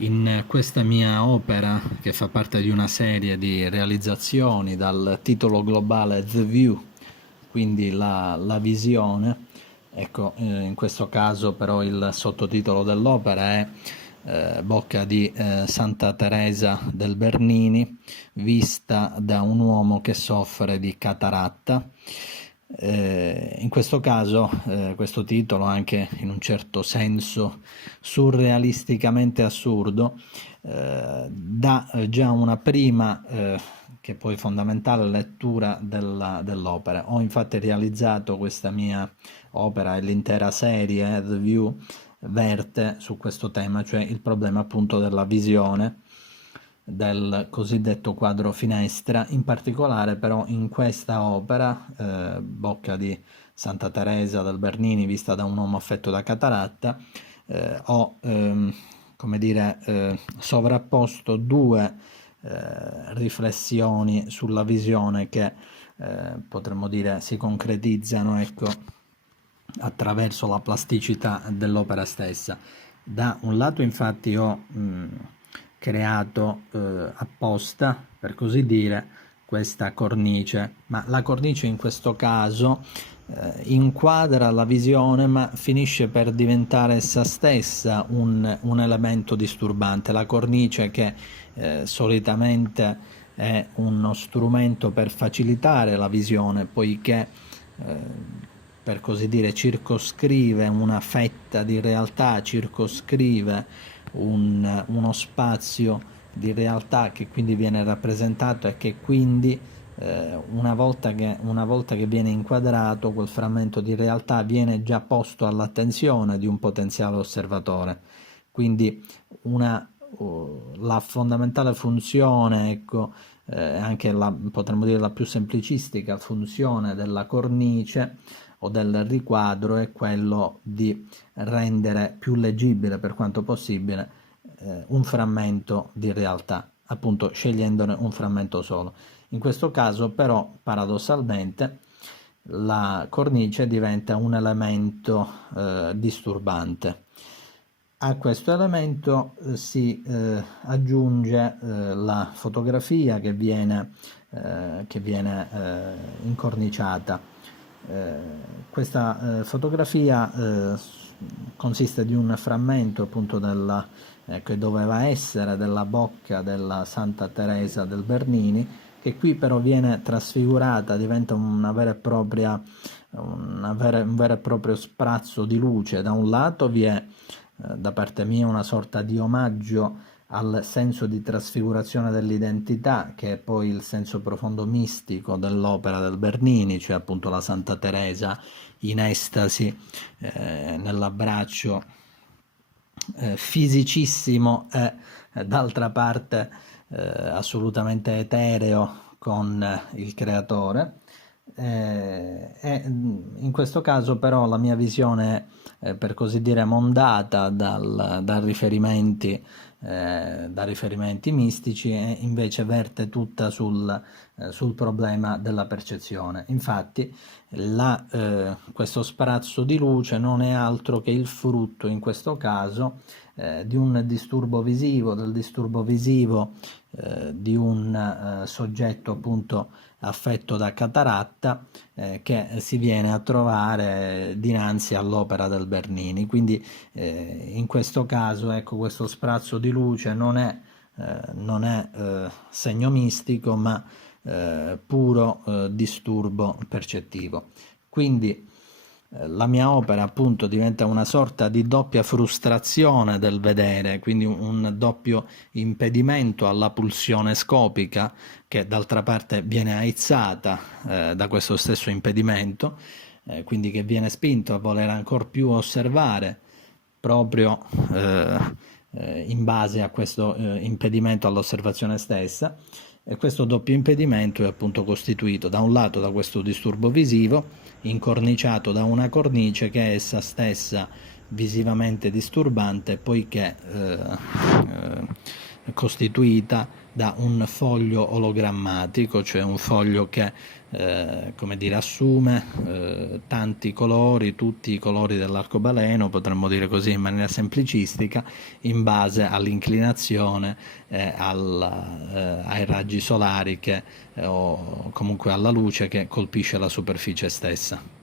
In questa mia opera, che fa parte di una serie di realizzazioni dal titolo globale The View, quindi la visione, ecco, in questo caso però il sottotitolo dell'opera è Bocca di Santa Teresa del Bernini, vista da un uomo che soffre di cataratta. In questo caso, questo titolo, anche in un certo senso surrealisticamente assurdo, dà già una prima, che poi fondamentale, lettura dell'opera. Ho infatti realizzato questa mia opera e l'intera serie, The View, verte su questo tema, cioè il problema appunto della visione del cosiddetto quadro finestra. In particolare però in questa opera, Bocca di Santa Teresa del Bernini vista da un uomo affetto da cataratta, ho come dire, sovrapposto due riflessioni sulla visione che potremmo dire si concretizzano, ecco, attraverso la plasticità dell'opera stessa. Da un lato infatti ho creato apposta, per così dire, questa cornice, ma la cornice in questo caso inquadra la visione ma finisce per diventare essa stessa un elemento disturbante. La cornice, che solitamente è uno strumento per facilitare la visione, poiché per così dire circoscrive una fetta di realtà, circoscrive uno spazio di realtà che quindi viene rappresentato e che quindi una volta che viene inquadrato quel frammento di realtà viene già posto all'attenzione di un potenziale osservatore. Quindi la fondamentale funzione, ecco, anche potremmo dire la più semplicistica funzione della cornice o del riquadro è quello di rendere più leggibile per quanto possibile un frammento di realtà, appunto scegliendone un frammento solo. In questo caso però paradossalmente la cornice diventa un elemento disturbante. A questo elemento si aggiunge la fotografia che viene incorniciata. Questa fotografia consiste di un frammento appunto che doveva essere della bocca della Santa Teresa del Bernini, che qui però viene trasfigurata, diventa un vero e proprio sprazzo di luce. Da un lato vi è da parte mia una sorta di omaggio al senso di trasfigurazione dell'identità, che è poi il senso profondo mistico dell'opera del Bernini, cioè appunto la Santa Teresa in estasi nell'abbraccio fisicissimo e d'altra parte assolutamente etereo con il creatore. E in questo caso però la mia visione è per così dire mondata da riferimenti mistici, e invece verte tutta sul problema della percezione. Infatti questo sprazzo di luce non è altro che il frutto, in questo caso, di un disturbo visivo, di un soggetto appunto affetto da cataratta, che si viene a trovare dinanzi all'opera del Bernini. Quindi in questo caso, ecco, questo sprazzo di luce non è segno mistico, ma puro disturbo percettivo. Quindi la mia opera appunto diventa una sorta di doppia frustrazione del vedere, quindi un doppio impedimento alla pulsione scopica, che d'altra parte viene aizzata da questo stesso impedimento, quindi che viene spinto a voler ancor più osservare proprio in base a questo impedimento all'osservazione stessa. E questo doppio impedimento è appunto costituito da un lato da questo disturbo visivo, incorniciato da una cornice che è essa stessa visivamente disturbante, poiché costituita da un foglio ologrammatico, cioè un foglio che come dire, assume tanti colori, tutti i colori dell'arcobaleno, potremmo dire così in maniera semplicistica, in base all'inclinazione ai raggi solari o comunque alla luce che colpisce la superficie stessa.